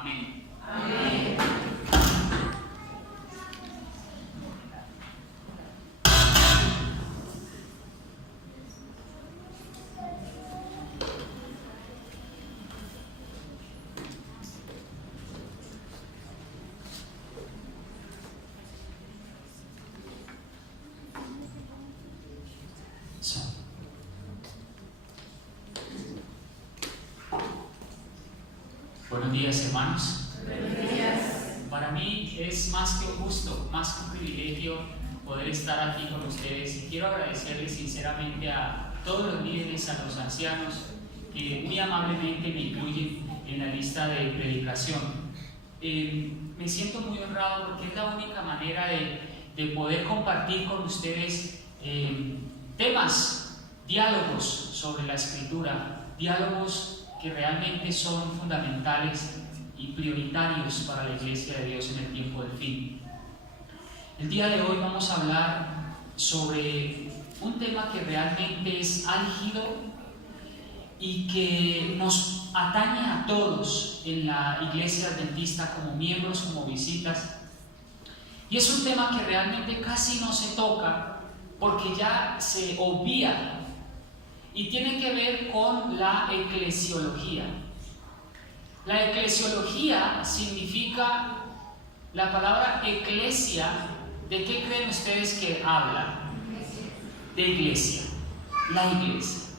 Amén. Amén. Buenos días, hermanos. Buenos días. Para mí es más que un gusto, más que un privilegio poder estar aquí con ustedes, y quiero agradecerles sinceramente a todos los líderes, a los ancianos que muy amablemente me incluyen en la lista de predicación. Me siento muy honrado porque es la única manera de poder compartir con ustedes temas, diálogos sobre la Escritura, diálogos que realmente son fundamentales y prioritarios para la Iglesia de Dios en el tiempo del fin. El día de hoy vamos a hablar sobre un tema que realmente es álgido y que nos atañe a todos en la Iglesia Adventista como miembros, como visitas, y es un tema que realmente casi no se toca porque ya se obvia, y tiene que ver con la eclesiología. La eclesiología significa, la palabra eclesia, ¿de qué creen ustedes que habla? De iglesia, la iglesia.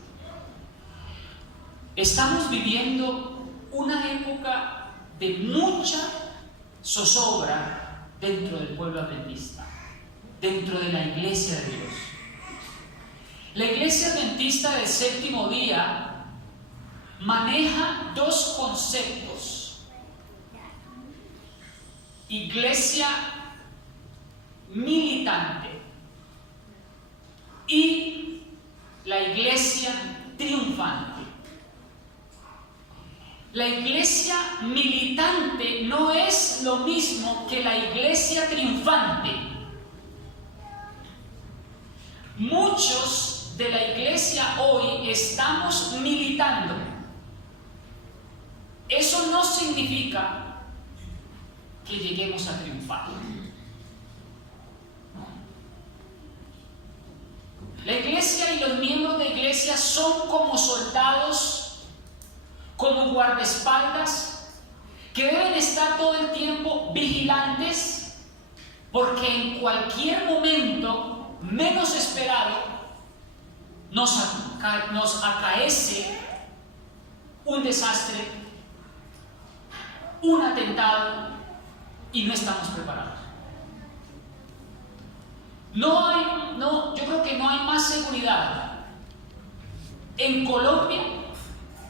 Estamos viviendo una época de mucha zozobra dentro del pueblo adventista, dentro de la iglesia de Dios. La Iglesia Adventista del Séptimo Día maneja dos conceptos: iglesia militante y la iglesia triunfante. La iglesia militante no es lo mismo que la iglesia triunfante. Muchos de la iglesia hoy estamos militando. Eso no significa que lleguemos a triunfar. La iglesia y los miembros de iglesia son como soldados, como guardaespaldas, que deben estar todo el tiempo vigilantes, porque en cualquier momento menos esperado nos acaece un desastre, un atentado, y no estamos preparados. Yo creo que no hay más seguridad en Colombia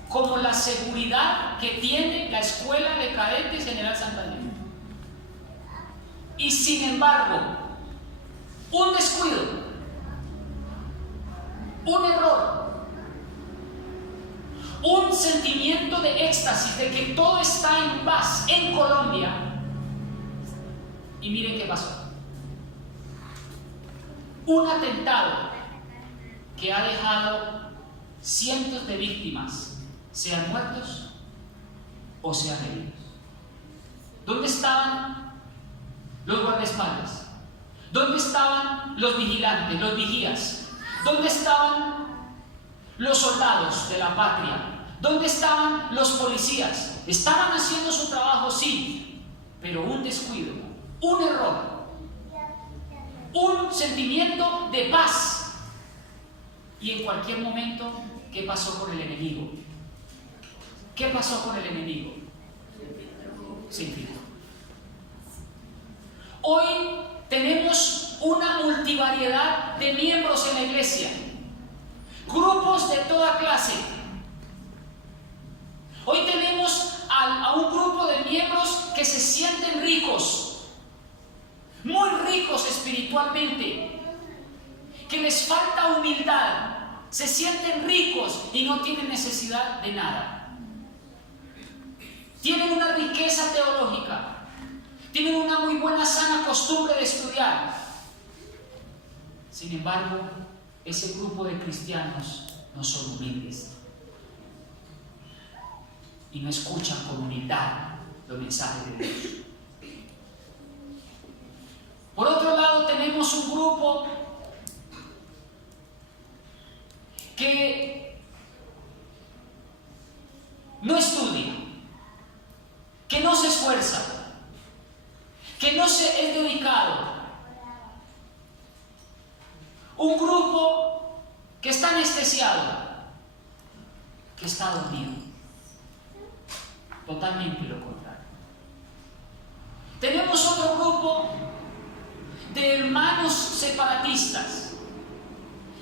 como la seguridad que tiene la Escuela de Cadetes General Santander. Y sin embargo, un descuido, un error, un sentimiento de éxtasis de que todo está en paz en Colombia, y miren qué pasó. Un atentado que ha dejado cientos de víctimas, sean muertos o sean heridos. ¿Dónde estaban los guardaespaldas? ¿Dónde estaban los vigilantes, los vigías? ¿Dónde estaban los soldados de la patria? ¿Dónde estaban los policías? Estaban haciendo su trabajo, sí, pero un descuido, un error, un sentimiento de paz, y en cualquier momento, ¿qué pasó con el enemigo? ¿Qué pasó con el enemigo? Se infiltró. Hoy tenemos una multivariedad de miembros en la iglesia, grupos de toda clase. Hoy tenemos a un grupo de miembros que se sienten ricos, muy ricos espiritualmente, que les falta humildad, se sienten ricos y no tienen necesidad de nada. Tienen una riqueza teológica, tienen una muy buena, sana costumbre de estudiar. Sin embargo, ese grupo de cristianos no son humildes y no escuchan con humildad los mensajes de Dios. Por otro lado, tenemos un grupo que no estudia, que no se esfuerza, que no se es dedicado. Un grupo que está anestesiado, que está dormido. Totalmente lo contrario. Tenemos otro grupo de hermanos separatistas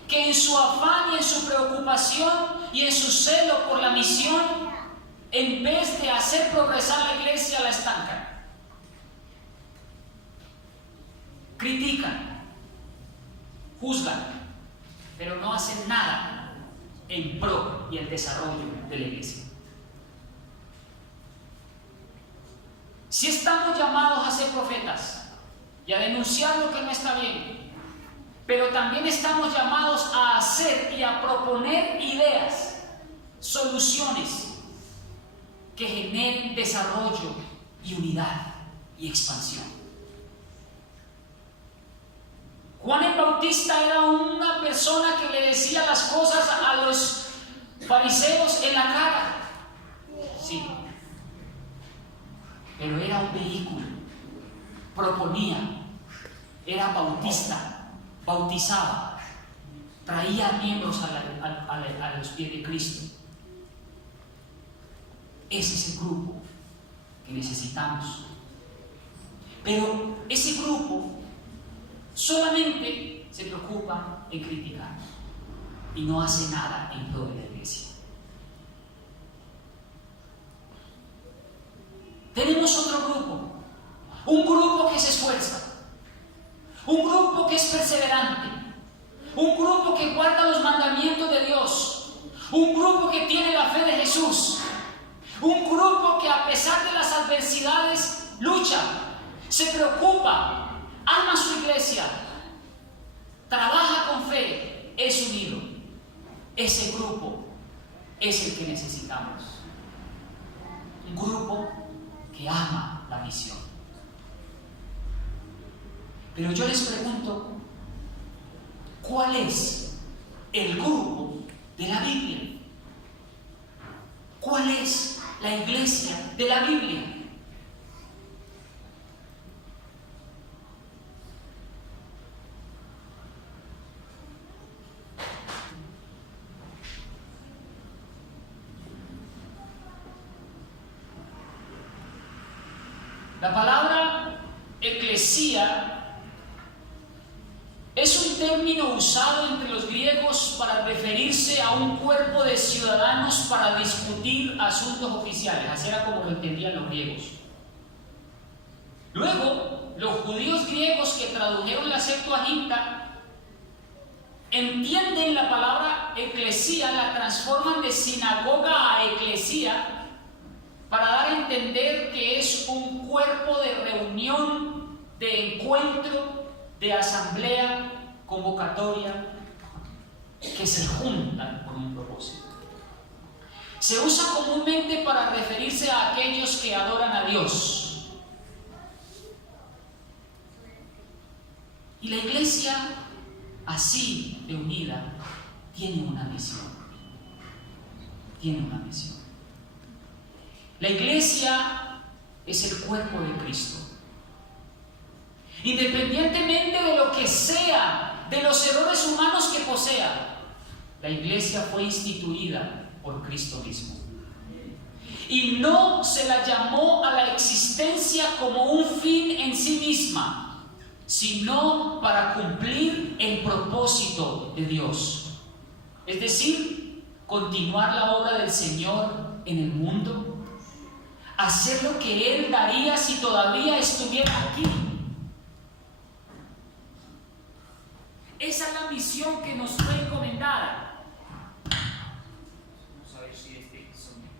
que en su afán y en su preocupación y en su celo por la misión, en vez de hacer progresar la iglesia, la estancan. Critican, juzgan, pero no hacen nada en pro y el desarrollo de la iglesia. Si estamos llamados a ser profetas y a denunciar lo que no está bien, pero también estamos llamados a hacer y a proponer ideas, soluciones que generen desarrollo y unidad y expansión. Juan el Bautista era una persona que le decía las cosas a los fariseos en la cara. Sí. Pero era un vehículo, proponía, era bautista, bautizaba, traía miembros a los pies de Cristo. Ese es el grupo que necesitamos. Pero ese grupo solamente se preocupa en criticar y no hace nada en pro de la iglesia. Tenemos otro grupo, un grupo que se esfuerza, un grupo que es perseverante, un grupo que guarda los mandamientos de Dios, un grupo que tiene la fe de Jesús, un grupo que a pesar de las adversidades lucha, se preocupa, ama a su iglesia, trabaja con fe, es unido. Ese grupo es el que necesitamos. Un grupo que ama la misión. Pero yo les pregunto, ¿cuál es el grupo de la Biblia? ¿Cuál es la iglesia de la Biblia? La palabra eclesía es un término usado entre los griegos para referirse a un cuerpo de ciudadanos para discutir asuntos oficiales. Así era como lo entendían los griegos. Luego, los judíos griegos que tradujeron la Septuaginta entienden la palabra eclesía, la transforman de sinagoga a eclesía, para dar a entender que es un cuerpo de reunión, de encuentro, de asamblea, convocatoria, que se juntan por un propósito. Se usa comúnmente para referirse a aquellos que adoran a Dios. Y la iglesia, así de unida, tiene una misión. Tiene una misión. La iglesia es el cuerpo de Cristo. Independientemente de lo que sea, de los errores humanos que posea, la iglesia fue instituida por Cristo mismo. Y no se la llamó a la existencia como un fin en sí misma, sino para cumplir el propósito de Dios. Es decir, continuar la obra del Señor en el mundo, hacer lo que Él daría si todavía estuviera aquí. Esa es la misión que nos fue encomendada. Vamos a ver si este sonido.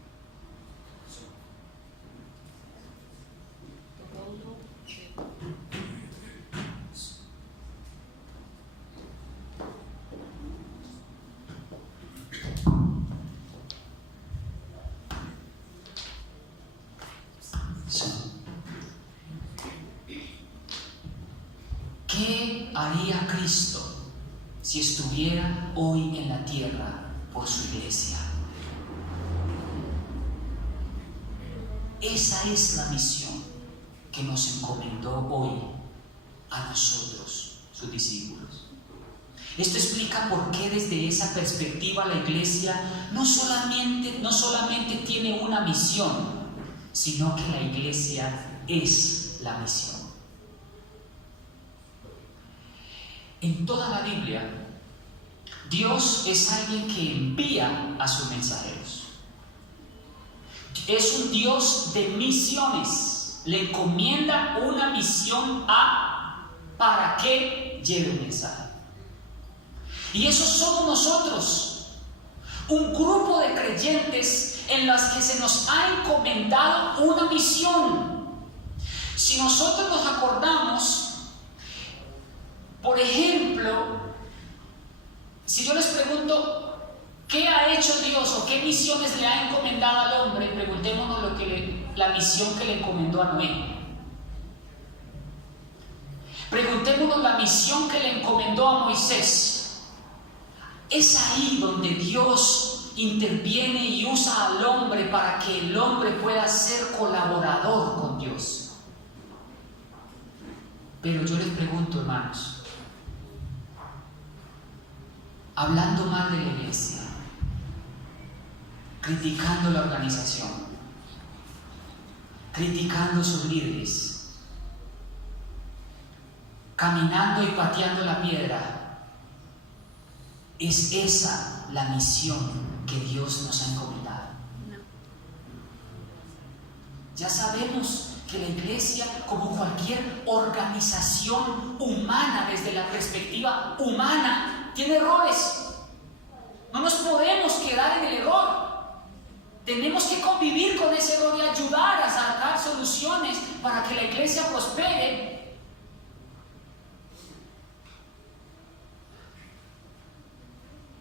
¿qué haría Cristo si estuviera hoy en la tierra por su iglesia? Esa es la misión que nos encomendó hoy a nosotros, sus discípulos. Esto explica por qué desde esa perspectiva la iglesia no solamente tiene una misión, sino que la iglesia es la misión. En toda la Biblia, Dios es alguien que envía a sus mensajeros. Es un Dios de misiones. Le encomienda una misión para que lleve un mensaje. Y eso somos nosotros, un grupo de creyentes en las que se nos ha encomendado una misión. Si nosotros nos acordamos, por ejemplo, si yo les pregunto ¿qué ha hecho Dios o qué misiones le ha encomendado al hombre? Preguntémonos la misión que le encomendó a Noé. Preguntémonos la misión que le encomendó a Moisés. Es ahí donde Dios interviene y usa al hombre para que el hombre pueda ser colaborador con Dios. Pero yo les pregunto, hermanos, hablando mal de la iglesia, criticando la organización, criticando sus líderes, caminando y pateando la piedra, ¿es esa la misión que Dios nos ha encomendado? No. Ya sabemos que la iglesia, como cualquier organización humana, desde la perspectiva humana, tiene errores. No nos podemos quedar en el error. Tenemos que convivir con ese error y ayudar a sacar soluciones para que la iglesia prospere.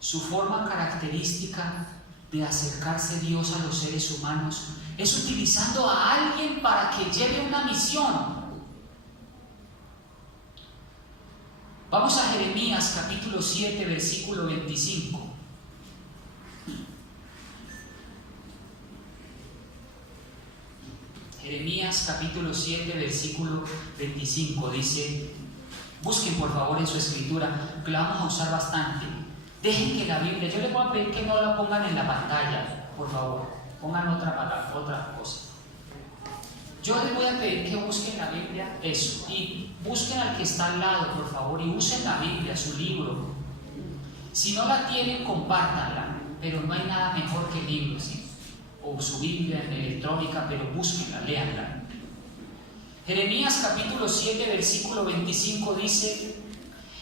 Su forma característica de acercarse Dios a los seres humanos es utilizando a alguien para que lleve una misión. Vamos a Jeremías capítulo 7, versículo 25. Jeremías capítulo 7, versículo 25 dice, busquen por favor en su escritura, que la vamos a usar bastante. Dejen que la Biblia, yo les voy a pedir que no la pongan en la pantalla, por favor, pongan otra cosa. Yo les voy a pedir que busquen la Biblia, eso, y busquen al que está al lado, por favor, y usen la Biblia, su libro. Si no la tienen, compártanla, pero no hay nada mejor que el libro, ¿sí? O su Biblia en electrónica, pero búsquenla, léanla. Jeremías capítulo 7, versículo 25 dice,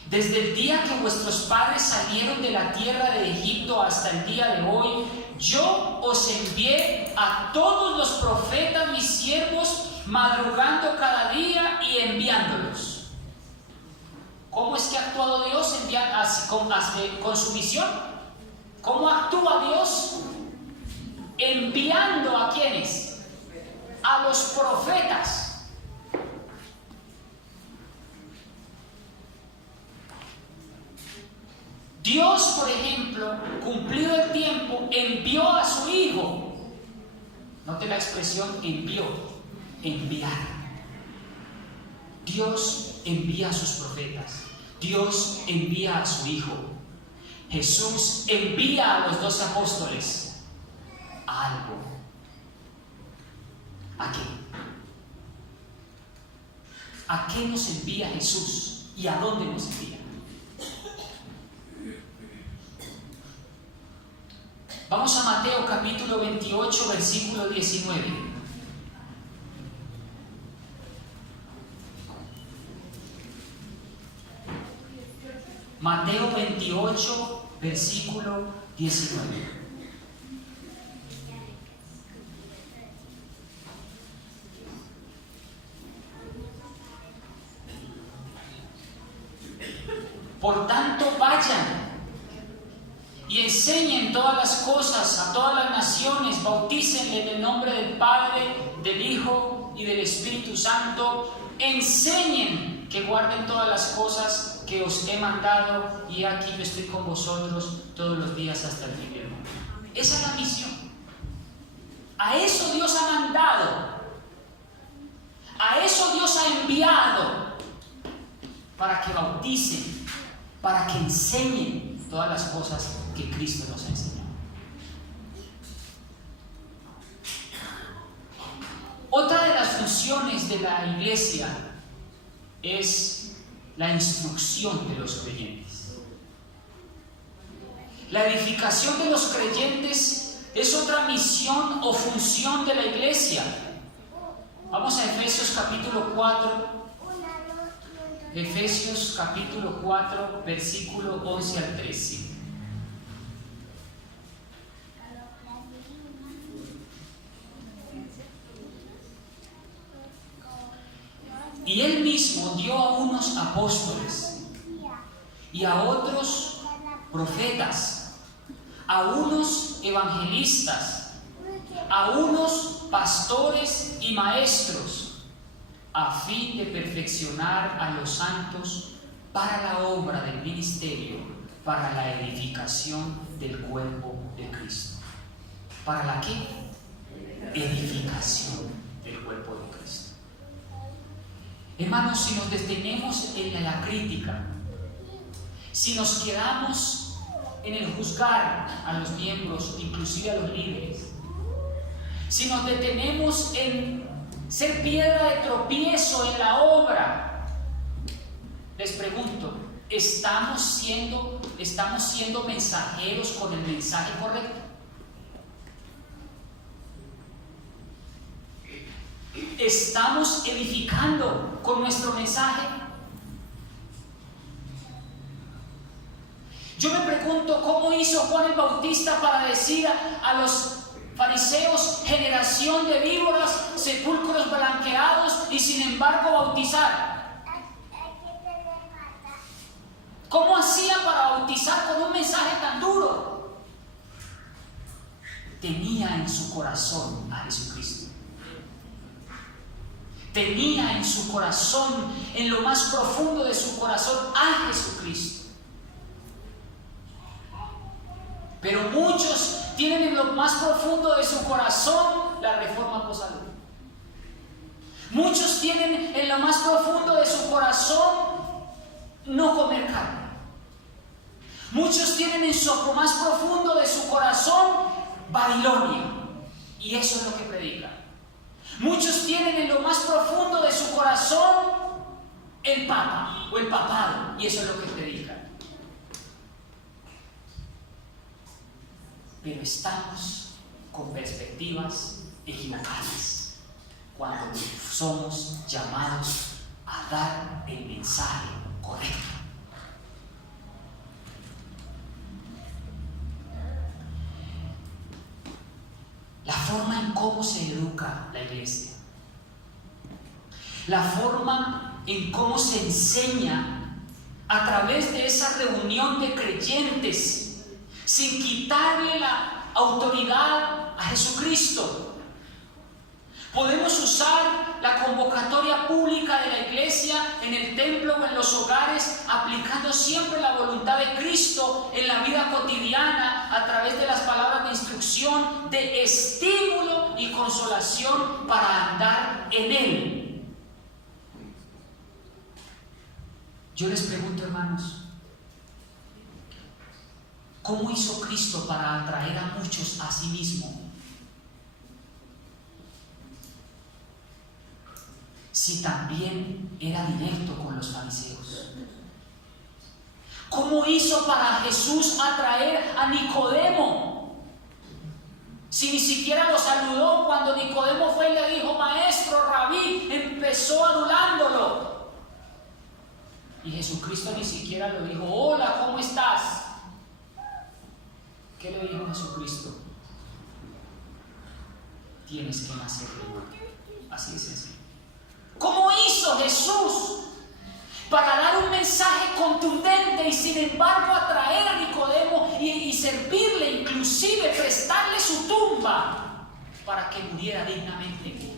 desde el día que vuestros padres salieron de la tierra de Egipto hasta el día de hoy, yo os envié a todos los profetas, mis siervos, madrugando cada día y enviándolos. ¿Cómo es que ha actuado Dios con su misión? ¿Cómo actúa Dios? Enviando ¿a quiénes? A los profetas. Dios, por ejemplo, cumplido el tiempo, envió a su Hijo. Note la expresión envió, enviar. Dios envía a sus profetas. Dios envía a su Hijo. Jesús envía a los 12 apóstoles a algo. ¿A qué? ¿A qué nos envía Jesús? ¿Y a dónde nos envía? Vamos a Mateo capítulo 28, versículo 19. Mateo 28, versículo 19. Por tanto, vayan y enseñen todas las cosas a todas las naciones, bautícenle en el nombre del Padre, del Hijo y del Espíritu Santo. Enseñen que guarden todas las cosas que os he mandado, y aquí yo estoy con vosotros todos los días hasta el fin del mundo. Esa es la misión. A eso Dios ha mandado. A eso Dios ha enviado, para que bauticen, para que enseñen todas las cosas que Cristo nos ha enseñado. Otra de las funciones de la iglesia es la instrucción de los creyentes. La edificación de los creyentes es otra misión o función de la iglesia. Vamos a Efesios capítulo 4. Efesios capítulo 4, versículo 11 al 13. Y él mismo dio a unos apóstoles, y a otros profetas, a unos evangelistas, a unos pastores y maestros, a fin de perfeccionar a los santos para la obra del ministerio, para la edificación del cuerpo de Cristo. ¿Para la qué? Edificación del cuerpo de Cristo. Hermanos, si nos detenemos en la crítica, si nos quedamos en el juzgar a los miembros, inclusive a los líderes, si nos detenemos en ser piedra de tropiezo en la obra, les pregunto, ¿estamos siendo mensajeros con el mensaje correcto? ¿Estamos edificando con nuestro mensaje? Yo me pregunto, ¿cómo hizo Juan el Bautista para decir a los fariseos, generación de víboras, sepulcros blanqueados, y sin embargo bautizar? ¿Cómo hacía para bautizar con un mensaje tan duro? Tenía en su corazón a Jesucristo. Tenía en su corazón, en lo más profundo de su corazón, a Jesucristo. Pero muchos tienen en lo más profundo de su corazón la reforma posalud. Muchos tienen en lo más profundo de su corazón no comer carne. Muchos tienen en lo más profundo de su corazón Babilonia, y eso es lo que predican. Muchos tienen en lo más profundo de su corazón el Papa o el papado, y eso es lo que predican. Pero estamos con perspectivas equivocadas cuando somos llamados a dar el mensaje correcto. La forma en cómo se educa la iglesia, la forma en cómo se enseña a través de esa reunión de creyentes, sin quitarle la autoridad a Jesucristo. Podemos usar la convocatoria pública de la iglesia en el templo o en los hogares, aplicando siempre la voluntad de Cristo en la vida cotidiana a través de las palabras de instrucción, de estímulo y consolación para andar en Él. Yo les pregunto, hermanos, ¿cómo hizo Cristo para atraer a muchos a sí mismo? Si también era directo con los fariseos. ¿Cómo hizo para Jesús atraer a Nicodemo? Si ni siquiera lo saludó cuando Nicodemo fue y le dijo, maestro, rabí, empezó adulándolo. Y Jesucristo ni siquiera lo dijo, hola, ¿cómo estás? ¿Qué le dijo Jesucristo? Tienes que nacer de nuevo. Así es así. ¿Cómo hizo Jesús para dar un mensaje contundente y sin embargo atraer a Nicodemo y servirle, inclusive prestarle su tumba para que muriera dignamente?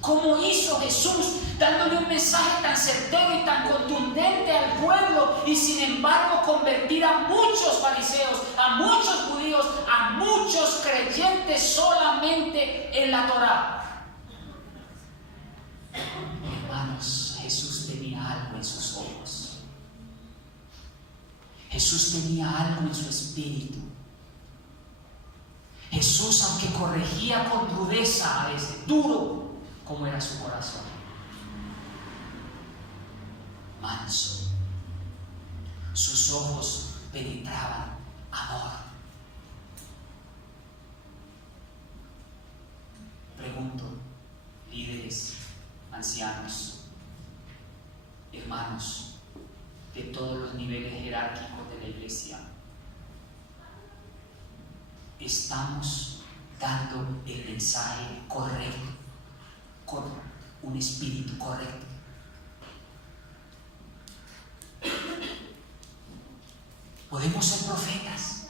como hizo Jesús, dándole un mensaje tan certero y tan contundente al pueblo, y sin embargo convertir a muchos fariseos, a muchos judíos, a muchos creyentes solamente en la Torá. Hermanos, Jesús tenía algo en sus ojos. Jesús tenía algo en su espíritu. Jesús, aunque corregía con rudeza a veces, duro como era su corazón, manso, sus ojos penetraban amor. Pregunto, líderes, ancianos, hermanos de todos los niveles jerárquicos de la iglesia, ¿estamos dando el mensaje correcto, con un espíritu correcto? Podemos ser profetas,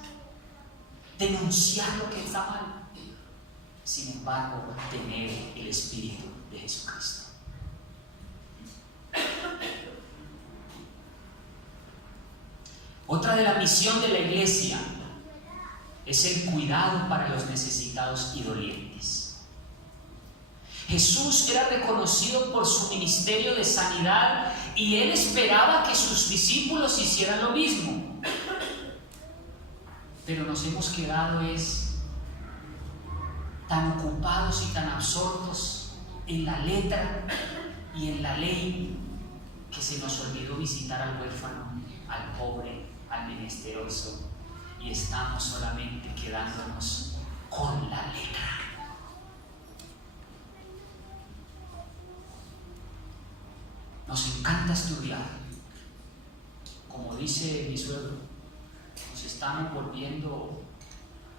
denunciar lo que está mal, sin embargo tener el espíritu de Jesucristo. Otra de la misión de la iglesia es el cuidado para los necesitados y dolientes. Jesús era reconocido por su ministerio de sanidad y él esperaba que sus discípulos hicieran lo mismo. Pero nos hemos quedado tan ocupados y tan absortos en la letra y en la ley que se nos olvidó visitar al huérfano, al pobre, al menesteroso, y estamos solamente quedándonos con la letra. Nos encanta estudiar. Como dice mi suegro, nos estamos volviendo,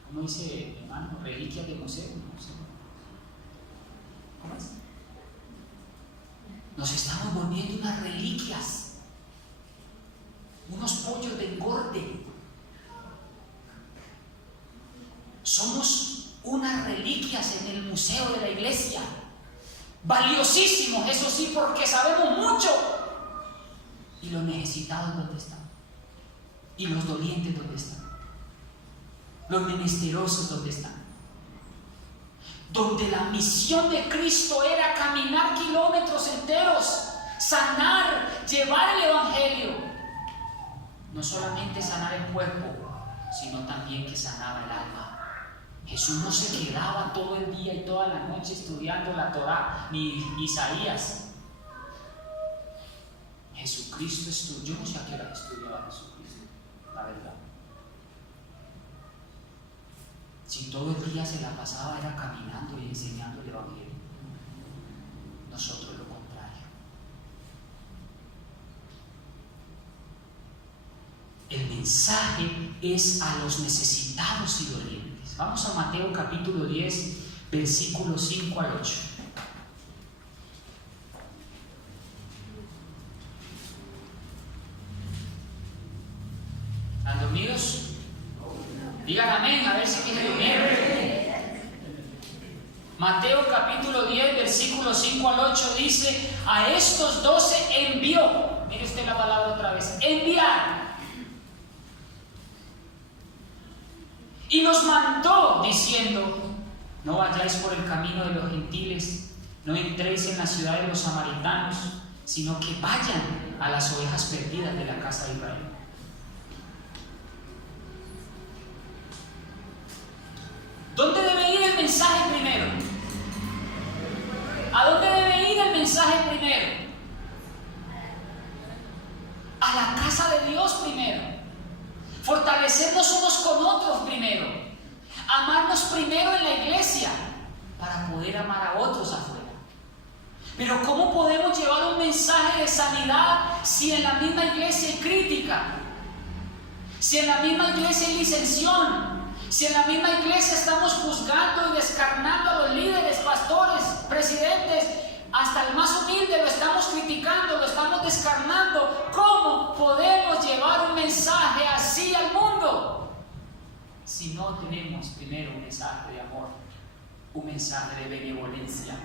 ¿cómo dice, hermano? Reliquias de museo, no sé. ¿Cómo es? Nos estamos volviendo unas reliquias, unos pollos de engorde. Somos unas reliquias en el museo de la iglesia, valiosísimos, eso sí, porque sabemos mucho. ¿Y los necesitados dónde están? ¿Y los dolientes dónde están? ¿Los menesterosos dónde están? Donde la misión de Cristo era caminar kilómetros enteros, sanar, llevar el evangelio. No solamente sanar el cuerpo, sino también que sanaba el alma. Jesús no se quedaba todo el día y toda la noche estudiando la Torá ni Isaías. Jesucristo estudió, yo no sé a qué hora estudiaba Jesucristo, la verdad. Si todo el día se la pasaba era caminando y enseñando el evangelio. Nosotros lo contrario. El mensaje es a los necesitados y dolientes. Vamos a Mateo capítulo 10, versículos 5 al 8. ¿Están dormidos? Digan amén, a ver si quieren dormir. Mateo capítulo 10, versículos 5 al 8 dice: a estos 12 envió. Mire usted la palabra otra vez: enviar. Y los mandó diciendo: no vayáis por el camino de los gentiles, no entréis en la ciudad de los samaritanos, sino que vayan a las ovejas perdidas de la casa de Israel. ¿Dónde debe ir el mensaje primero? ¿A dónde debe ir el mensaje primero? A la casa de Dios primero. Fortalecernos unos con otros primero. Amarnos primero en la iglesia para poder amar a otros afuera. Pero ¿cómo podemos llevar un mensaje de sanidad si en la misma iglesia hay crítica? Si en la misma iglesia hay disensión. Si en la misma iglesia estamos juzgando y descarnando a los líderes, pastores, presidentes, hasta el más humilde lo estamos criticando, lo estamos descarnando. ¿Cómo podemos llevar un mensaje así al mundo si no tenemos primero un mensaje de amor, un mensaje de benevolencia,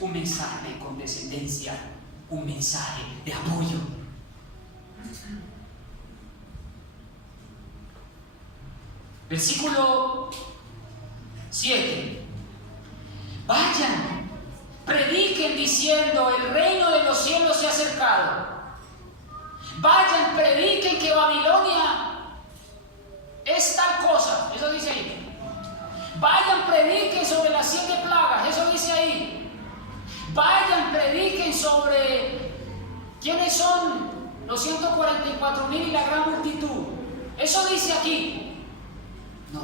un mensaje de condescendencia, un mensaje de apoyo. Versículo 7. Vayan, prediquen diciendo: el reino de los cielos se ha acercado. Vayan, prediquen que Babilonia es tal cosa. Eso dice ahí. Vayan, prediquen sobre las 7 plagas. Eso dice ahí. Vayan, prediquen sobre quiénes son los 144,000 y la gran multitud. Eso dice aquí. No.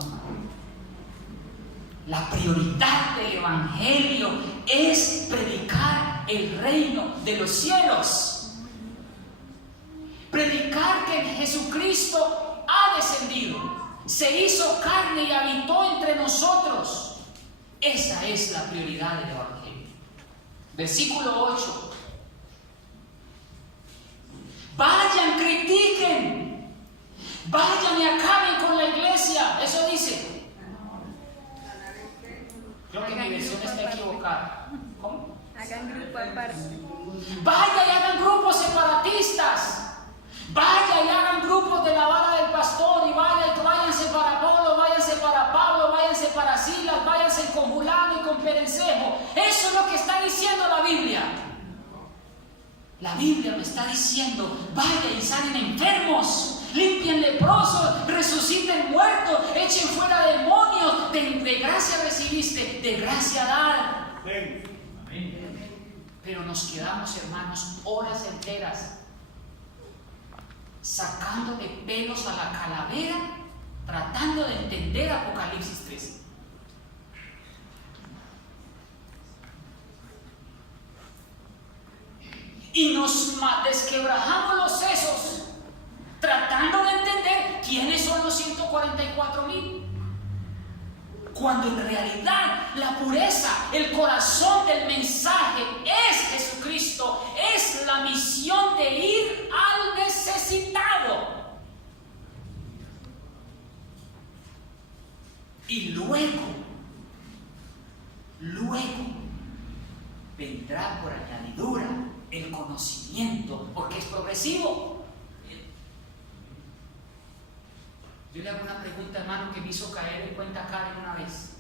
La prioridad del Evangelio es predicar el reino de los cielos. Predicar que Jesucristo ha descendido, se hizo carne y habitó entre nosotros. Esa es la prioridad del Evangelio. Versículo 8. Vayan, critiquen. Vayan y acaben con la iglesia. Eso dice. Creo que mi versión está equivocada. ¿Cómo? Hagan grupo aparte. Vaya y hagan grupos separatistas. Vaya y hagan grupos de la vara del pastor. Y váyanse para Pablo, váyanse para Pablo, váyanse para Silas, váyanse con Julano y con Perencejo. Eso es lo que está diciendo la Biblia. La Biblia me está diciendo: vayan y salen enfermos, limpien leprosos, resuciten muertos, echen fuera demonios. De gracia recibiste, de gracia dar. Pero nos quedamos, hermanos, horas enteras sacándole pelos a la calavera, tratando de entender Apocalipsis 13. Y nos desquebrajamos los sesos tratando de entender quiénes son los 144,000. Cuando en realidad la pureza, el corazón del mensaje es Jesucristo, es la misión de ir al necesitado. Y luego vendrá por añadidura el conocimiento, porque es progresivo. Yo le hago una pregunta, hermano, que me hizo caer en cuenta Karen una vez.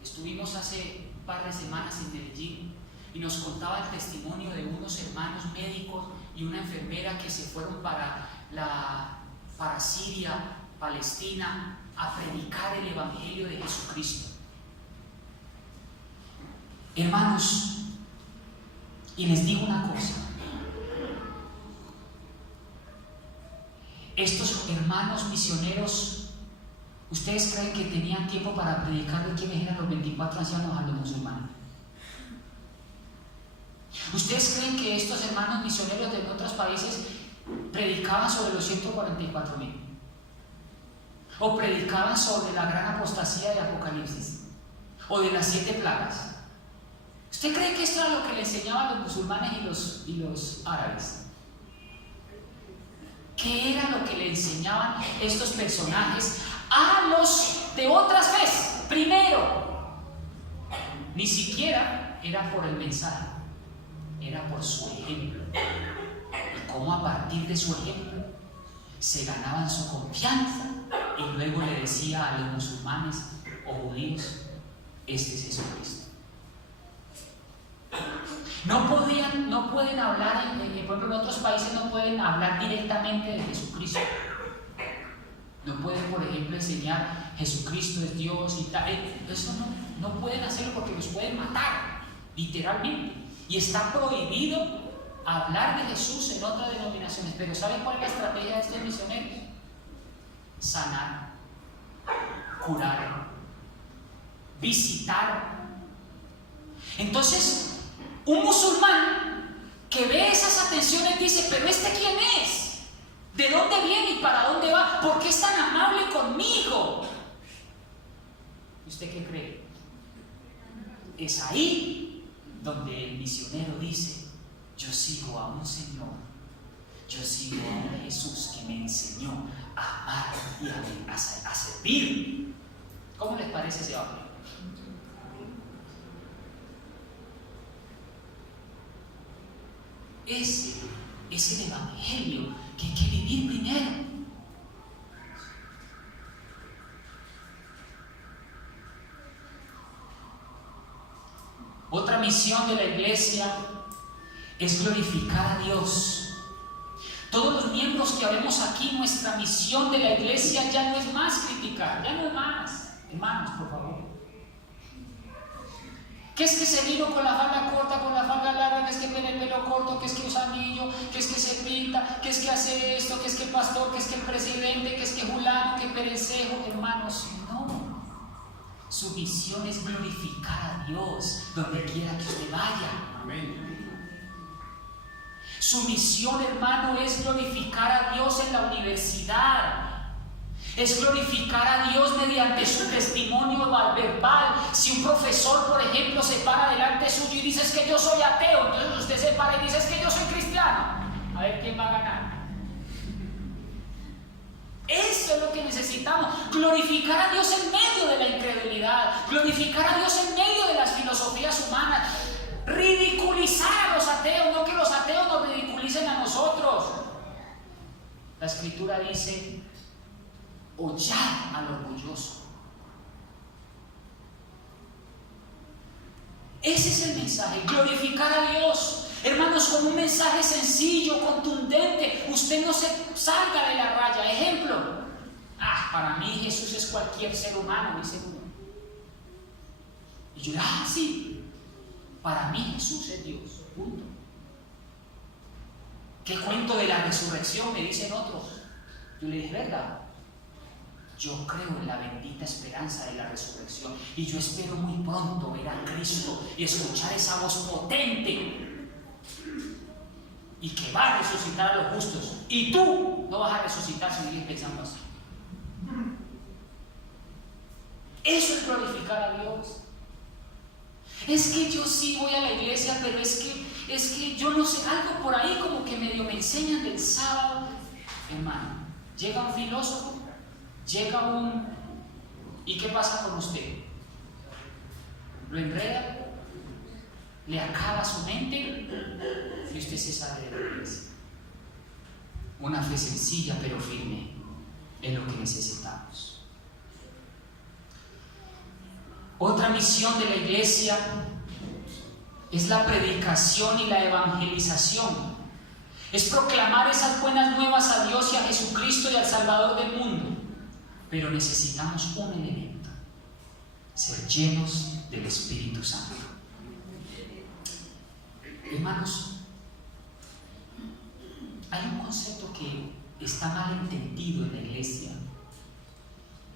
Estuvimos hace un par de semanas en Medellín y nos contaba el testimonio de unos hermanos médicos y una enfermera que se fueron para Siria, Palestina, a predicar el Evangelio de Jesucristo. Hermanos, y les digo una cosa: estos hermanos misioneros, ¿ustedes creen que tenían tiempo para predicarle quiénes eran los 24 ancianos a los musulmanes? ¿Ustedes creen que estos hermanos misioneros de otros países predicaban sobre los 144,000? ¿O predicaban sobre la gran apostasía de Apocalipsis? ¿O de las 7 plagas? ¿Usted cree que esto era lo que le enseñaban los musulmanes y los árabes? ¿Qué era lo que le enseñaban estos personajes a los de otras veces? Primero, ni siquiera era por el mensaje, era por su ejemplo. Y cómo a partir de su ejemplo se ganaban su confianza, y luego le decía a los musulmanes o judíos: este es Jesucristo. No pueden hablar, por ejemplo, en otros países no pueden hablar directamente de Jesucristo. No pueden, por ejemplo, enseñar Jesucristo es Dios y tal. Eso no pueden hacerlo porque los pueden matar, literalmente. Y está prohibido hablar de Jesús en otras denominaciones. Pero ¿saben cuál es la estrategia de estos misioneros? Sanar, curar, visitar. Entonces, un musulmán que ve esas atenciones dice: pero ¿este quién es? ¿De dónde viene y para dónde va? ¿Por qué es tan amable conmigo? ¿Y usted qué cree? Es ahí donde el misionero dice: yo sigo a un Señor, yo sigo a un Jesús que me enseñó a amar y a servir. ¿Cómo les parece ese hombre? Ese es el evangelio que hay que vivir primero. Otra misión de la iglesia es glorificar a Dios. Todos los miembros que habemos aquí, nuestra misión de la iglesia ya no es más criticar, ya no es más. Hermanos, por favor. ¿Qué es que se vino con la falda corta, con la falda larga? ¿Qué es que tiene el pelo corto? ¿Qué es que usa anillo? ¿Qué es que se pinta? ¿Qué es que hace esto? ¿Qué es que el pastor? ¿Qué es que el presidente? ¿Qué es que Julano? ¿Qué perencejo? Hermanos, no. Su misión es glorificar a Dios donde quiera que usted vaya. Amén. Su misión, hermano, es glorificar a Dios en la universidad. Es glorificar a Dios mediante su testimonio verbal. Si un profesor, por ejemplo, se para delante suyo y dice es que yo soy ateo, entonces usted se para y dice es que yo soy cristiano. A ver quién va a ganar. Eso es lo que necesitamos. Glorificar a Dios en medio de la incredulidad. Glorificar a Dios en medio de las filosofías humanas. Ridiculizar a los ateos, no que los ateos nos ridiculicen a nosotros. La Escritura dice: hollad al orgulloso. Ese es el mensaje, glorificar a Dios. Hermanos, con un mensaje sencillo, contundente, usted no se salga de la raya. Ejemplo: para mí Jesús es cualquier ser humano, dice uno. Y yo, sí, para mí Jesús es Dios, punto. ¿Qué cuento de la resurrección? Me dicen otros. Yo le dije, ¿verdad? Yo creo en la bendita esperanza de la resurrección y yo espero muy pronto ver a Cristo y escuchar esa voz potente y que va a resucitar a los justos, y tú no vas a resucitar si sigues pensando así. Eso es glorificar a Dios. Es que yo sí voy a la iglesia, pero es que yo no sé, algo por ahí como que medio me enseñan del sábado. Hermano, llega un filósofo, ¿y qué pasa con usted? Lo enreda, le acaba su mente y usted se sale de la iglesia. Una fe sencilla pero firme es lo que necesitamos. Otra misión de la iglesia es la predicación y la evangelización. Es proclamar esas buenas nuevas a Dios y a Jesucristo y al Salvador del mundo. Pero necesitamos un elemento: ser llenos del Espíritu Santo. Hermanos, hay un concepto que está mal entendido en la iglesia,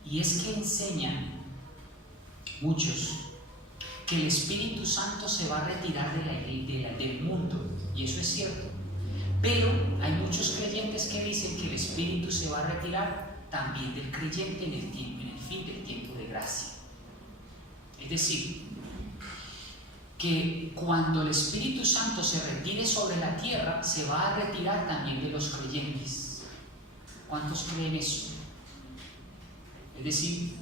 y es que enseñan muchos que el Espíritu Santo se va a retirar del mundo, y eso es cierto, pero hay muchos creyentes que dicen que el Espíritu se va a retirar también del creyente en el fin del tiempo de gracia. Es decir, que cuando el Espíritu Santo se retire sobre la tierra, se va a retirar también de los creyentes. ¿Cuántos creen eso? Es decir,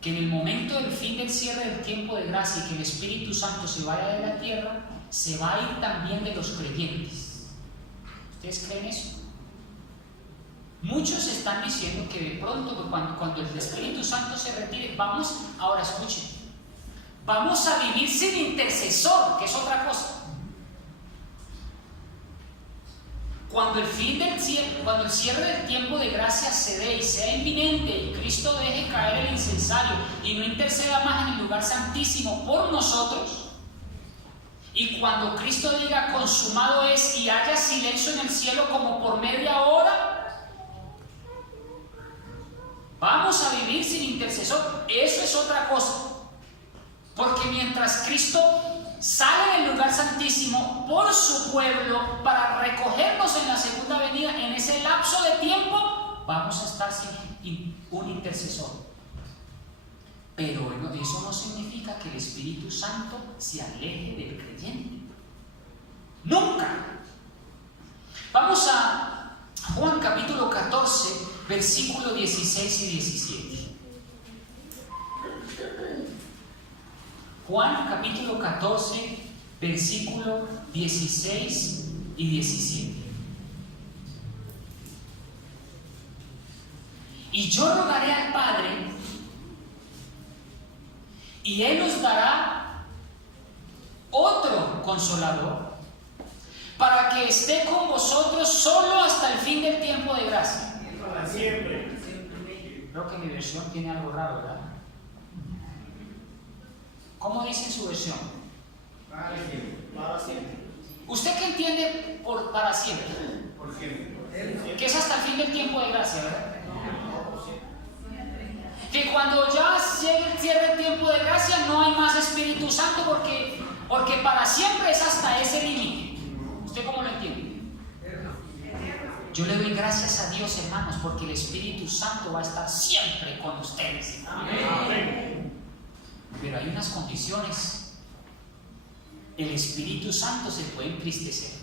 que en el momento del fin del cierre del tiempo de gracia y que el Espíritu Santo se vaya de la tierra, se va a ir también de los creyentes. ¿Ustedes creen eso? Muchos están diciendo que de pronto, cuando el Espíritu Santo se retire, ahora escuchen, vamos a vivir sin intercesor, que es otra cosa. Cuando el cierre del tiempo de gracia se dé y sea inminente y Cristo deje caer el incensario y no interceda más en el lugar santísimo por nosotros, y cuando Cristo diga consumado es y haya silencio en el cielo como por media hora, vamos a vivir sin intercesor. Eso es otra cosa, porque mientras Cristo sale del lugar santísimo por su pueblo para recogernos en la segunda venida, en ese lapso de tiempo vamos a estar sin un intercesor. Pero eso no significa que el Espíritu Santo se aleje del creyente. ¡Nunca! Vamos a Juan capítulo 14, versículos 16 y 17. Juan capítulo 14, versículo 16 y y 17. Y yo rogaré al Padre, y Él os dará otro consolador, para que esté con vosotros solo hasta el fin del tiempo de gracia. Para siempre. Creo que mi versión tiene algo raro, ¿verdad? ¿Cómo dice en su versión? Para siempre. Para siempre. ¿Usted qué entiende por para siempre? Por siempre. Que es hasta el fin del tiempo de gracia, ¿verdad? Que cuando ya cierre el tiempo de gracia no hay más Espíritu Santo porque para siempre es hasta ese límite. ¿Usted cómo lo entiende? Yo le doy gracias a Dios, hermanos, porque el Espíritu Santo va a estar siempre con ustedes. Amén. Pero hay unas condiciones. El Espíritu Santo se puede entristecer.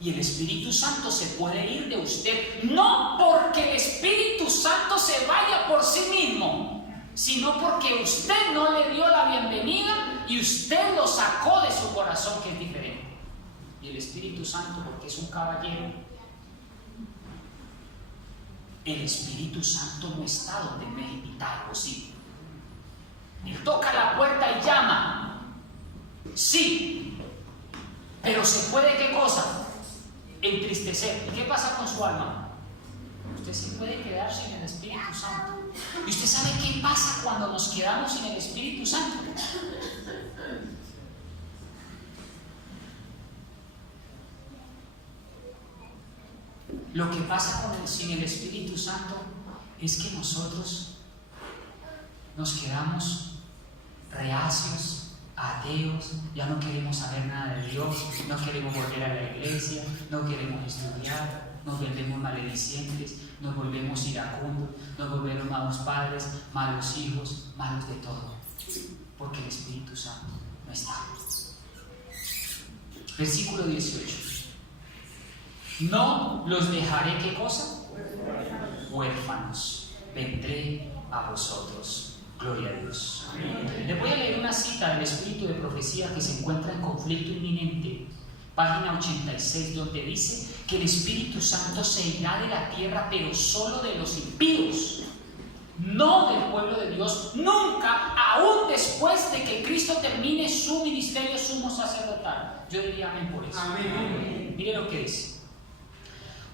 Y el Espíritu Santo se puede ir de usted, no porque el Espíritu Santo se vaya por sí mismo, sino porque usted no le dio la bienvenida y usted lo sacó de su corazón, que es diferente. Y el Espíritu Santo, porque es un caballero, el Espíritu Santo no está donde me invitaron, sí. Él toca la puerta y llama, sí, pero se puede, ¿qué cosa? Entristecer. ¿Y qué pasa con su alma? Usted sí puede quedar sin el Espíritu Santo. ¿Y usted sabe qué pasa cuando nos quedamos sin el Espíritu Santo? Lo que pasa sin el Espíritu Santo es que nosotros nos quedamos reacios, ateos, ya no queremos saber nada de Dios, no queremos volver a la iglesia, no queremos estudiar, nos volvemos maledicientes, nos volvemos iracundos, nos volvemos malos padres, malos hijos, malos de todo, porque el Espíritu Santo no está. Versículo 18. No los dejaré, ¿qué cosa? Huérfanos, vendré a vosotros. Gloria a Dios. Les voy a leer una cita del Espíritu de Profecía que se encuentra en conflicto inminente, página 86, donde dice que el Espíritu Santo se irá de la tierra, pero solo de los impíos, no del pueblo de Dios, nunca, aún después de que Cristo termine su ministerio sumo sacerdotal. Yo diría amén por eso. Amén. Mire lo que dice.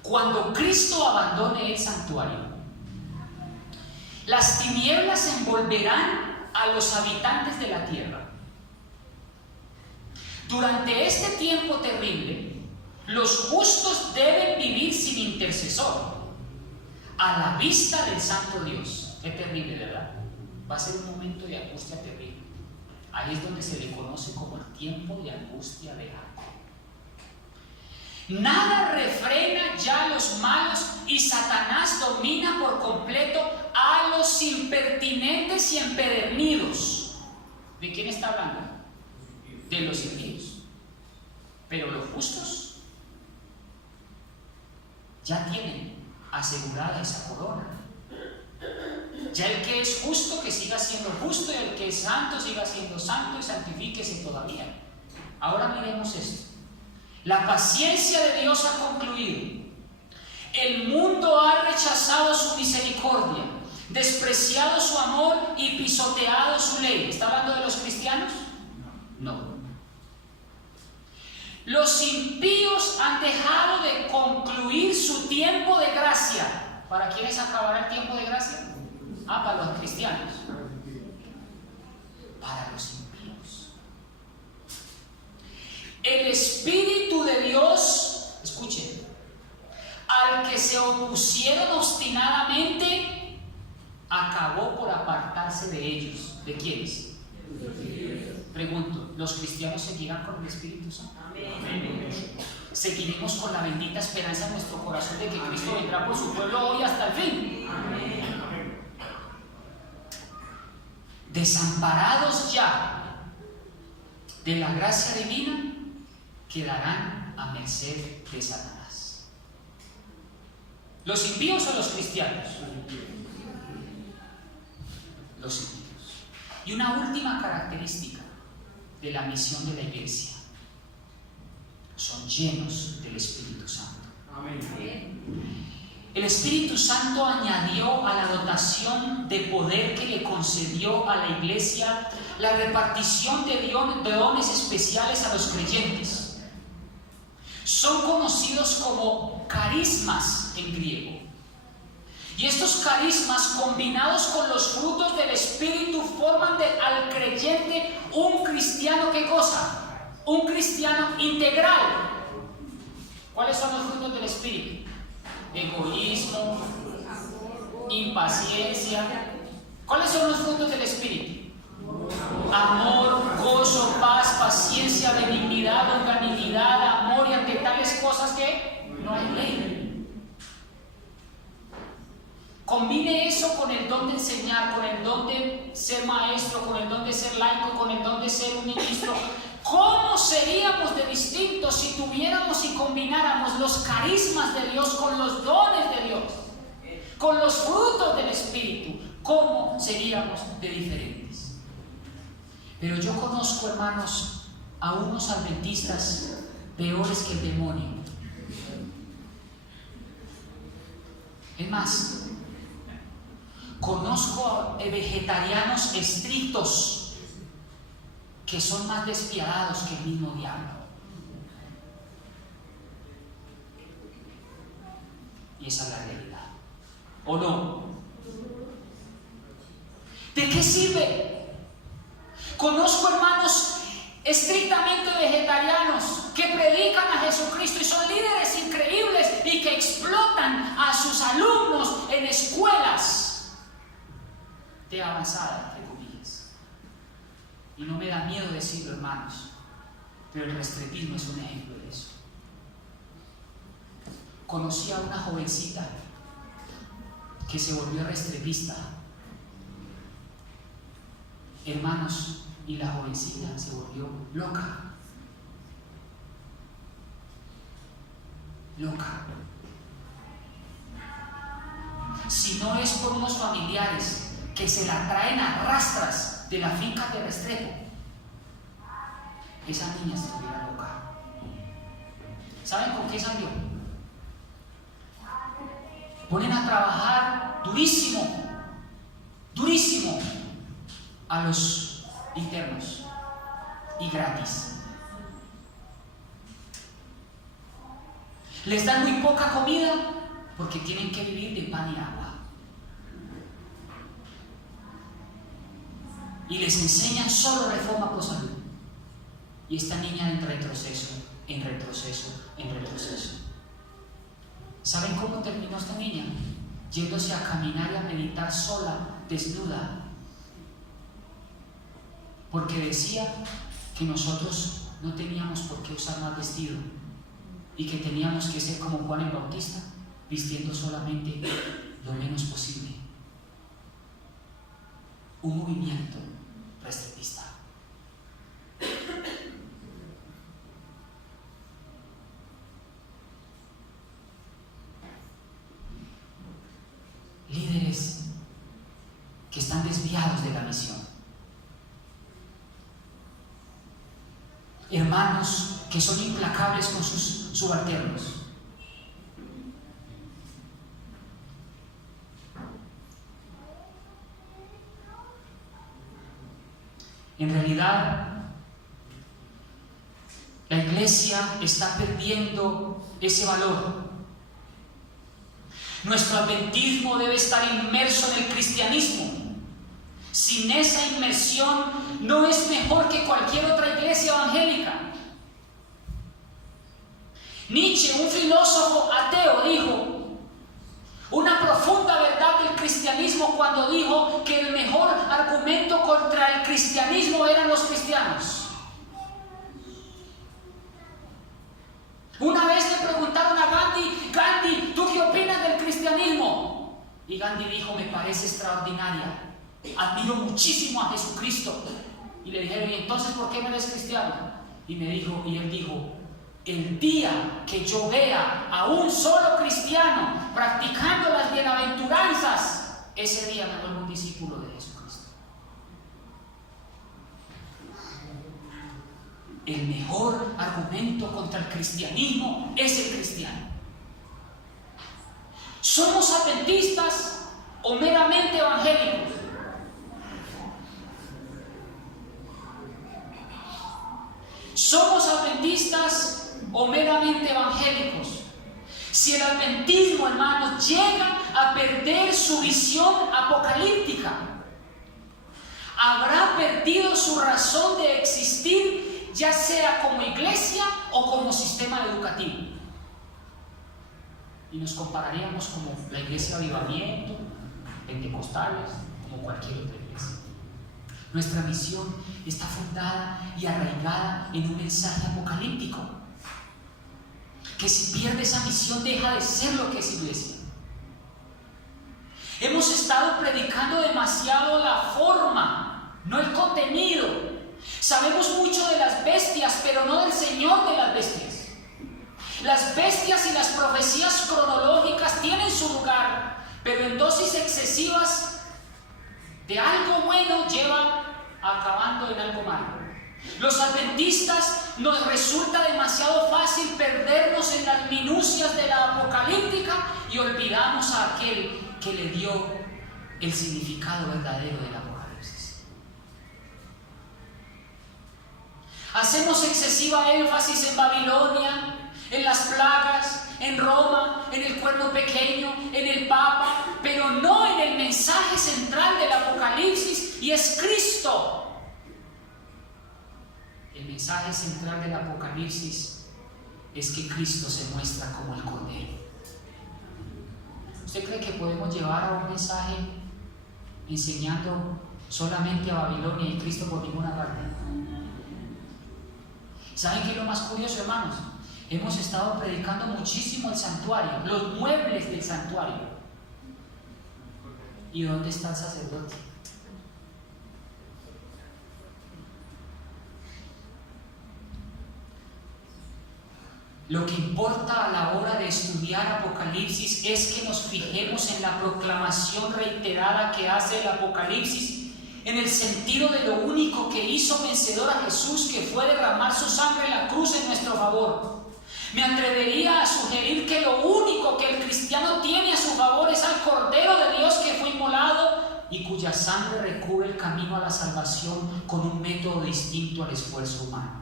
Cuando Cristo abandone el santuario, las tinieblas envolverán a los habitantes de la tierra. Durante este tiempo terrible, los justos deben vivir sin intercesor, a la vista del Santo Dios. Qué terrible, ¿verdad? Va a ser un momento de angustia terrible. Ahí es donde se le conoce como el tiempo de angustia de Jacob. Nada refrena ya a los malos y Satanás domina por completo a los impertinentes y empedernidos. ¿De quién está hablando? De los impíos. Pero los justos ya tienen asegurada esa corona. Ya el que es justo, que siga siendo justo, y el que es santo, siga siendo santo y santifíquese todavía. Ahora miremos esto. La paciencia de Dios ha concluido. El mundo ha rechazado su misericordia, despreciado su amor y pisoteado su ley. ¿Está hablando de los cristianos? No. Los impíos han dejado de concluir su tiempo de gracia. ¿Para quiénes acabará el tiempo de gracia? Para los cristianos. Para los impíos. El Espíritu de Dios, escuchen, al que se opusieron obstinadamente, acabó por apartarse de ellos. ¿De quiénes? Pregunto, ¿los cristianos seguirán con el Espíritu Santo? Amén. Seguiremos con la bendita esperanza en nuestro corazón de que Cristo vendrá por su pueblo hoy hasta el fin. Amén. Desamparados ya de la gracia divina, quedarán a merced de Satanás. ¿Los impíos o los cristianos? Los impíos. Y una última característica de la misión de la iglesia: son llenos del Espíritu Santo. Amén. El Espíritu Santo añadió a la dotación de poder que le concedió a la iglesia la repartición de dones especiales a los creyentes. Son conocidos como carismas en griego. Y estos carismas, combinados con los frutos del Espíritu, forman al creyente un cristiano que goza, un cristiano integral. ¿Cuáles son los frutos del Espíritu? Egoísmo, impaciencia. ¿Cuáles son los frutos del Espíritu? Amor, gozo, paz, paciencia, benignidad, longanimidad, amor, y ante tales cosas que no hay ley. Combine eso con el don de enseñar, con el don de ser maestro, con el don de ser laico, con el don de ser un ministro. ¿Cómo seríamos de distintos si tuviéramos y combináramos los carismas de Dios con los dones de Dios, con los frutos del Espíritu? ¿Cómo seríamos de diferentes? Pero yo conozco, hermanos, a unos adventistas peores que el demonio. Es más, conozco a vegetarianos estrictos que son más despiadados que el mismo diablo. Y esa es la realidad. ¿O no? ¿De qué sirve? Conozco hermanos estrictamente vegetarianos que predican a Jesucristo y son líderes increíbles y que explotan a sus alumnos en escuelas de avanzada, entre comillas. Y no me da miedo decirlo, hermanos, pero el restrepismo es un ejemplo de eso. Conocí a una jovencita que se volvió restrepista, hermanos, y la jovencita se volvió loca. Si no es por unos familiares que se la traen a rastras de la finca de Restrepo, esa niña estuviera loca. ¿Saben con qué salió? Ponen a trabajar durísimo a los internos y gratis. Les dan muy poca comida porque tienen que vivir de pan y agua. Y les enseñan solo reforma por salud. Y esta niña en retroceso. ¿Saben cómo terminó esta niña? Yéndose a caminar y a meditar sola, desnuda. Porque decía que nosotros no teníamos por qué usar más vestido y que teníamos que ser como Juan el Bautista, vistiendo solamente lo menos posible. Un movimiento restretista. Líderes que están desviados de la misión. Hermanos que son implacables con sus subalternos. En realidad, la iglesia está perdiendo ese valor. Nuestro adventismo debe estar inmerso en el cristianismo. Sin esa inmersión no es mejor que cualquier otra iglesia evangélica. Nietzsche, un filósofo ateo, dijo una profunda verdad del cristianismo cuando dijo que el mejor argumento contra el cristianismo eran los cristianos. Una vez le preguntaron a Gandhi, ¿tú qué opinas del cristianismo? Y Gandhi dijo, me parece extraordinaria, admiro muchísimo a Jesucristo. Y le dijeron, ¿y entonces por qué no eres cristiano? Y él dijo, el día que yo vea a un solo cristiano practicando las bienaventuranzas, ese día me vuelvo un discípulo de Jesucristo. el mejor argumento contra el cristianismo es el cristiano. ¿Somos adventistas o meramente evangélicos? ¿Somos adventistas o meramente evangélicos? Si el adventismo, hermanos, llega a perder su visión apocalíptica, habrá perdido su razón de existir, ya sea como iglesia o como sistema educativo. Y nos compararíamos como la iglesia Avivamiento, Pentecostales, como cualquier otra iglesia. Nuestra misión está fundada y arraigada en un mensaje apocalíptico, que si pierde esa misión deja de ser lo que es iglesia. Hemos estado predicando demasiado la forma, no el contenido. Sabemos mucho de las bestias, pero no del Señor de las bestias. Las bestias y las profecías cronológicas tienen su lugar, pero en dosis excesivas de algo bueno llevan acabando en algo malo. Los adventistas nos resulta demasiado fácil perdernos en las minucias de la apocalíptica y olvidamos a aquel que le dio el significado verdadero del Apocalipsis. Hacemos excesiva énfasis en Babilonia, en las plagas, en Roma, en el cuerno pequeño, en el Papa, pero no en el mensaje central del Apocalipsis, y es Cristo. El mensaje central del Apocalipsis es que Cristo se muestra como el Cordero. ¿Usted cree que podemos llevar a un mensaje enseñando solamente a Babilonia y Cristo por ninguna parte? ¿Saben qué es lo más curioso, hermanos? Hemos estado predicando muchísimo el santuario, los muebles del santuario. ¿Y dónde está el sacerdote? Lo que importa a la hora de estudiar Apocalipsis es que nos fijemos en la proclamación reiterada que hace el Apocalipsis, en el sentido de lo único que hizo vencedor a Jesús, que fue derramar su sangre en la cruz en nuestro favor. Me atrevería a sugerir que lo único que el cristiano tiene a su favor es al Cordero de Dios que fue inmolado y cuya sangre recubre el camino a la salvación con un método distinto al esfuerzo humano.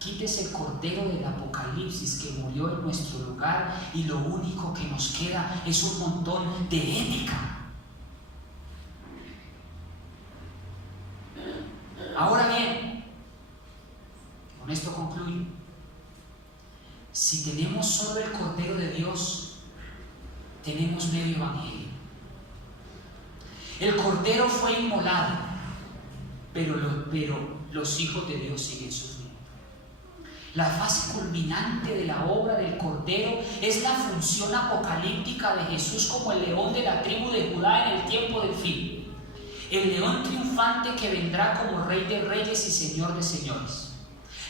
Quítese el Cordero del Apocalipsis que murió en nuestro lugar y lo único que nos queda es un montón de ética. Ahora bien, con esto concluyo. Si tenemos solo el Cordero de Dios, tenemos medio evangelio. El Cordero fue inmolado, pero los hijos de Dios siguen sufriendo. La fase culminante de la obra del Cordero es la función apocalíptica de Jesús como el león de la tribu de Judá en el tiempo del fin. El león triunfante que vendrá como Rey de Reyes y Señor de Señores.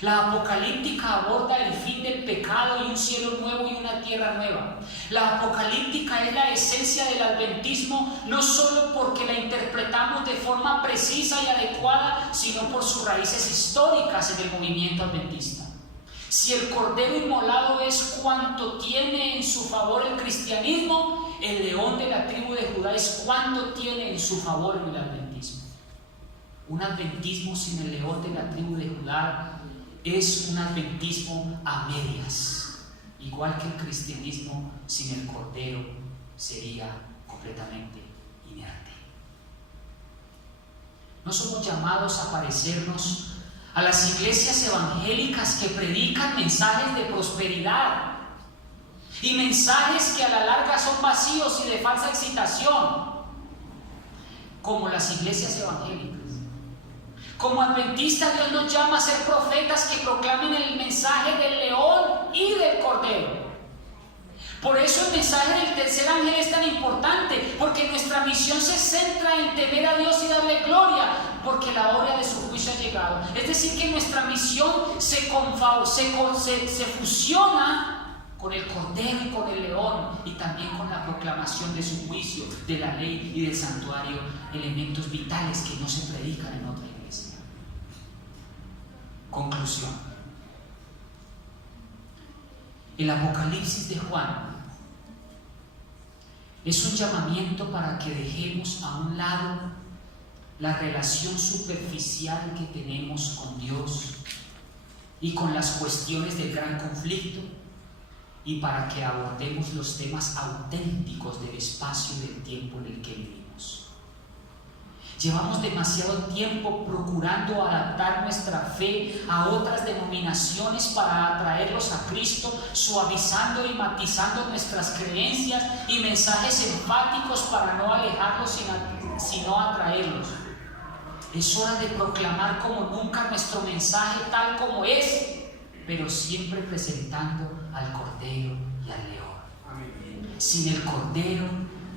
La apocalíptica aborda el fin del pecado y un cielo nuevo y una tierra nueva. La apocalíptica es la esencia del adventismo, no solo porque la interpretamos de forma precisa y adecuada, sino por sus raíces históricas en el movimiento adventista. Si el Cordero inmolado es cuanto tiene en su favor el cristianismo, el león de la tribu de Judá es cuanto tiene en su favor el adventismo. Un adventismo sin el león de la tribu de Judá es un adventismo a medias, igual que el cristianismo sin el Cordero sería completamente inerte. No somos llamados a parecernos a las iglesias evangélicas que predican mensajes de prosperidad y mensajes que a la larga son vacíos y de falsa excitación, como las iglesias evangélicas. Como adventistas, Dios nos llama a ser profetas que proclamen el mensaje del león y del cordero. Por eso el mensaje del tercer ángel es tan importante, porque nuestra misión se centra en temer a Dios y darle gloria, porque la hora de su juicio ha llegado. Es decir, que nuestra misión se fusiona con el cordero y con el león, y también con la proclamación de su juicio, de la ley y del santuario, elementos vitales que no se predican en otra iglesia. Conclusión. El Apocalipsis de Juan es un llamamiento para que dejemos a un lado la relación superficial que tenemos con Dios y con las cuestiones del gran conflicto, y para que abordemos los temas auténticos del espacio y del tiempo en el que vivimos. Llevamos demasiado tiempo procurando adaptar nuestra fe a otras denominaciones para atraerlos a Cristo, suavizando y matizando nuestras creencias y mensajes enfáticos para no alejarlos sino atraerlos. Es hora de proclamar como nunca nuestro mensaje tal como es, pero siempre presentando al Cordero y al León. Amén. Sin el Cordero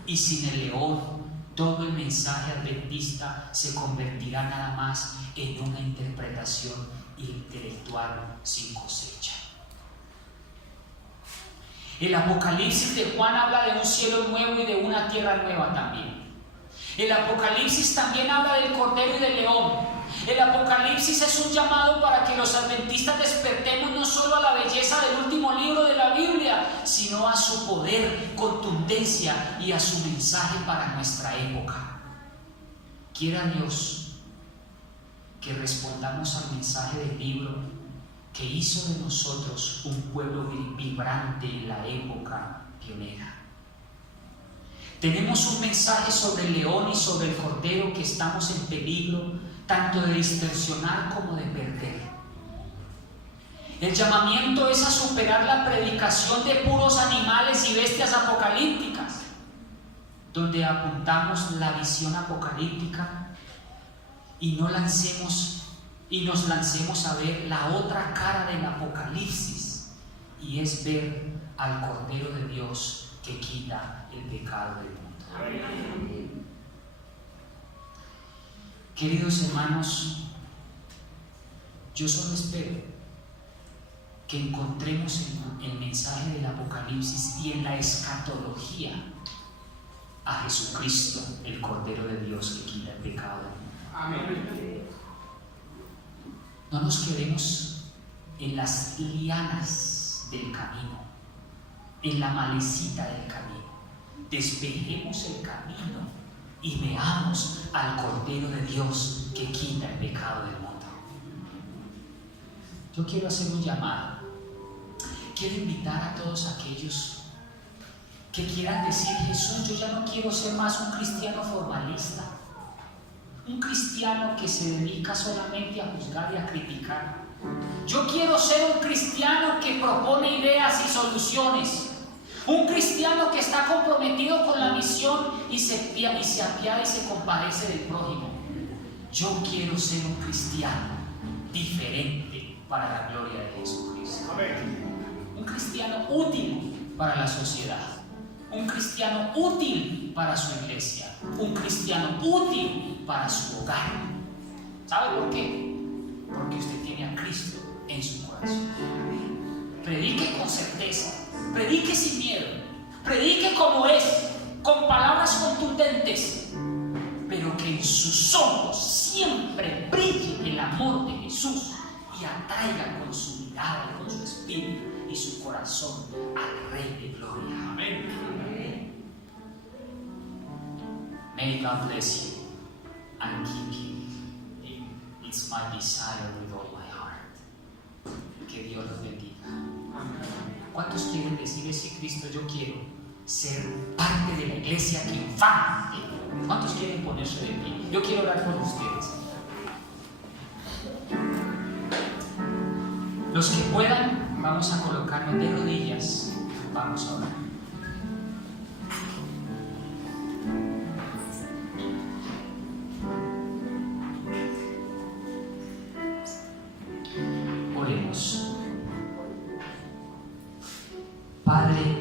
y sin el León, todo el mensaje adventista se convertirá nada más en una interpretación intelectual sin cosecha. El Apocalipsis de Juan habla de un cielo nuevo y de una tierra nueva también. El Apocalipsis también habla del Cordero y del León. El Apocalipsis es un llamado para que los adventistas despertemos no solo a la belleza del último libro de la Biblia, sino a su poder, contundencia y a su mensaje para nuestra época. Quiera Dios que respondamos al mensaje del libro que hizo de nosotros un pueblo vibrante en la época pionera. Tenemos un mensaje sobre el león y sobre el cordero que estamos en peligro tanto de distorsionar como de perder. El llamamiento es a superar la predicación de puros animales y bestias apocalípticas, donde apuntamos la visión apocalíptica y nos lancemos a ver la otra cara del Apocalipsis, y es ver al Cordero de Dios que quita el pecado del mundo. Amén. Queridos hermanos, yo solo espero que encontremos en el mensaje del Apocalipsis y en la escatología a Jesucristo, el Cordero de Dios que quita el pecado del mundo. Amén. No nos quedemos en las lianas del camino, en la malecita del camino. Despejemos el camino y veamos al Cordero de Dios que quita el pecado del mundo. Yo quiero hacer un llamado. Quiero invitar a todos aquellos que quieran decir: Jesús, yo ya no quiero ser más un cristiano formalista, un cristiano que se dedica solamente a juzgar y a criticar. Yo quiero ser un cristiano que propone ideas y soluciones. Un cristiano que está comprometido con la misión y se apiada y se compadece del prójimo. Yo quiero ser un cristiano diferente para la gloria de Jesucristo. Un cristiano útil para la sociedad. Un cristiano útil para su iglesia. Un cristiano útil para su hogar. ¿Sabe por qué? Porque usted tiene a Cristo en su corazón. Predique con certeza. Predique sin miedo, predique como es, con palabras contundentes, pero que en sus ojos siempre brille el amor de Jesús y atraiga con su mirada y con su espíritu y su corazón al Rey de Gloria. Amén. May God bless you and keep you. It's my desire with all my heart. Que Dios los bendiga. ¿Cuántos quieren decir ese Cristo? Yo quiero ser parte de la iglesia triunfante. ¿Cuántos quieren ponerse de pie? Yo quiero orar por ustedes. Los que puedan, vamos a colocarnos de rodillas. Vamos a orar. Oremos. Padre,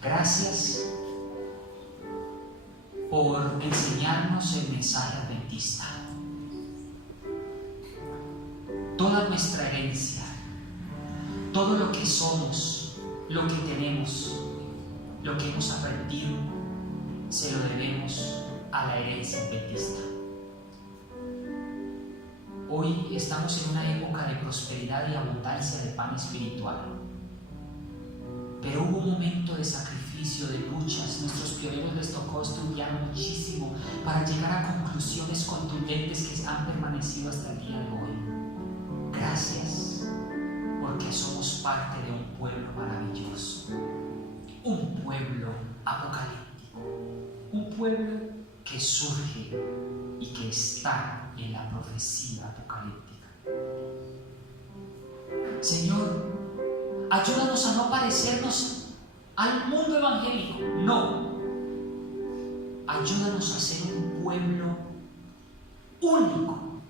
gracias por enseñarnos el mensaje adventista. Toda nuestra herencia, todo lo que somos, lo que tenemos, lo que hemos aprendido, se lo debemos a la herencia adventista. Hoy estamos en una época de prosperidad y abundancia de pan espiritual. Pero hubo un momento de sacrificio, de luchas. Nuestros pioneros les tocó estudiar muchísimo para llegar a conclusiones contundentes que han permanecido hasta el día de hoy. Gracias, porque somos parte de un pueblo maravilloso, un pueblo apocalíptico, un pueblo que surge y que está en la profecía apocalíptica. Señor, ayúdanos a no parecernos al mundo evangélico, no. Ayúdanos a ser un pueblo único,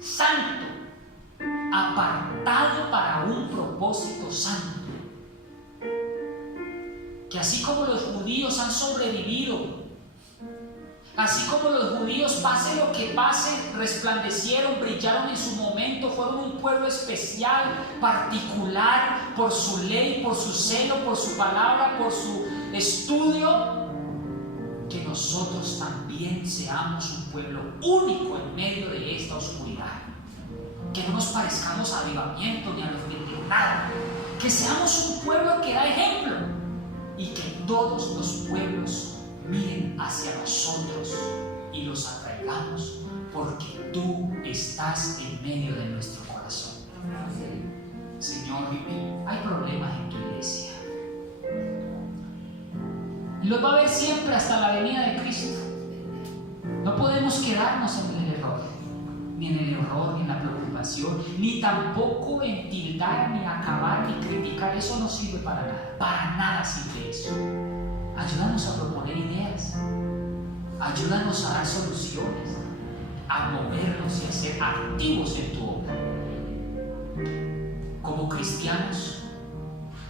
santo, apartado para un propósito santo. Que así como los judíos han sobrevivido, así como los judíos, pase lo que pase, resplandecieron, brillaron en su momento, fueron un pueblo especial, particular, por su ley, por su celo, por su palabra, por su estudio, que nosotros también seamos un pueblo único en medio de esta oscuridad. Que no nos parezcamos a Avivamiento ni a los de nada, que seamos un pueblo que da ejemplo y que todos los pueblos miren hacia nosotros y los atraigamos, porque tú estás en medio de nuestro corazón. Señor, hay problemas en tu iglesia y los va a haber siempre hasta la venida de Cristo. No podemos quedarnos en el error, ni en la preocupación, ni tampoco en tildar, ni acabar, ni criticar. Eso no sirve para nada sirve eso. Ayúdanos a proponer ideas, ayúdanos a dar soluciones, a movernos y a ser activos en tu obra. Como cristianos,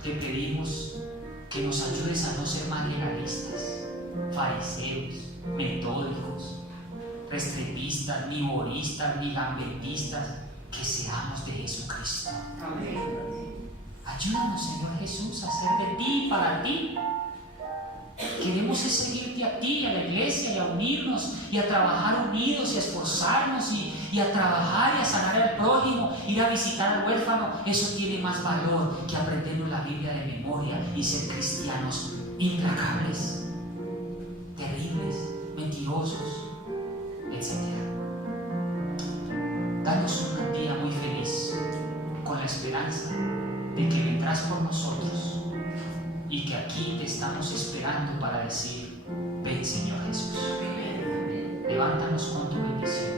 te pedimos que nos ayudes a no ser más legalistas, fariseos, metódicos, restrepistas, ni boristas, ni gambetistas, que seamos de Jesucristo. Ayúdanos, Señor Jesús, a ser de ti y para ti. Queremos seguirte a ti, a la iglesia, y a unirnos y a trabajar unidos y a esforzarnos y a trabajar y a sanar al prójimo, ir a visitar al huérfano. Eso tiene más valor que aprendernos la Biblia de memoria y ser cristianos implacables, terribles, mentirosos, etc. Danos un día muy feliz, con la esperanza de que vendrás por nosotros y que aquí te estamos esperando para decir: ven, Señor Jesús. Levántanos con tu bendición.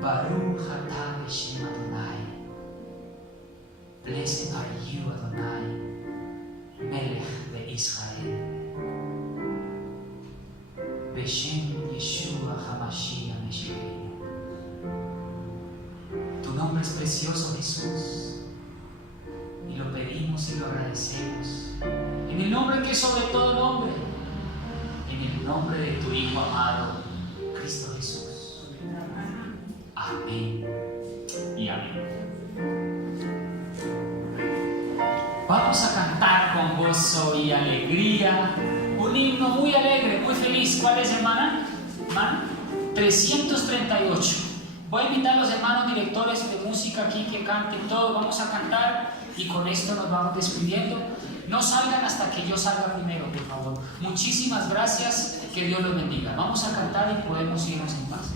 Baruch atah Beshem Adonai. Blessed are you, Adonai, Melech de Israel. Beshem Yeshua HaMashiach Meshiach. Tu nombre es precioso, Jesús, y lo pedimos y lo agradecemos en el nombre que es sobre todo nombre, en el nombre de tu Hijo amado, Cristo Jesús. Amén y amén. Vamos a cantar con gozo y alegría un himno muy alegre, muy feliz. ¿Cuál es, hermana? ¿Hermana? 338. Voy a invitar a los hermanos directores de música aquí que canten todos. Vamos a cantar y con esto nos vamos despidiendo. No salgan hasta que yo salga primero, por favor. Muchísimas gracias, que Dios los bendiga. Vamos a cantar y podemos irnos en paz.